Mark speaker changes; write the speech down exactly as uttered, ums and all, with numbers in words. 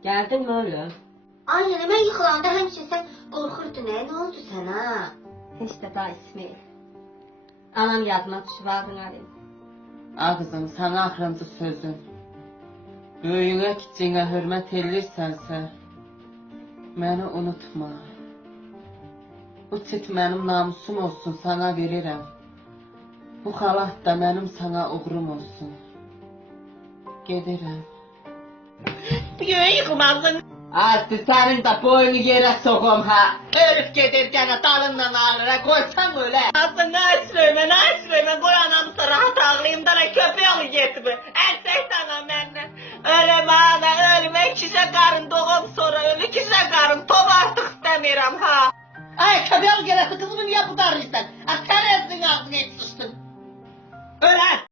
Speaker 1: Gəldin mi oğlum?
Speaker 2: Ay nene, mən yıxılanda həmçin sən qorxurdun, nə? Nə oldu sənə?
Speaker 1: Heç də da İsmail. Anam yadıma düşüb ağzını alayım.
Speaker 3: Ağzım, sana axırıncı sözüm. Böyüyünə, kiçiyinə hörmət edirsənsə, məni unutma. Bu çit mənim namusum olsun, sana verirəm. Bu xalat da mənim sana uğrum olsun. Gedirəm.
Speaker 4: Böyük yıkılmazsın.
Speaker 3: Artı sənin də boynu yerə soğum ha.
Speaker 4: Herif gedir gene dalından ağrıra koysan öyle. Aslında aç verme, aç verme. Koy anamsa rahat ağlayayım da ne köpeği getme. Erkek sana benden. Ölüm ana, ölüm. İkişe karın doğum sonra ölüm. İkişe karın top artık istemiyorum ha. Ay köpeği gelesi kızımı niye bu darıysın?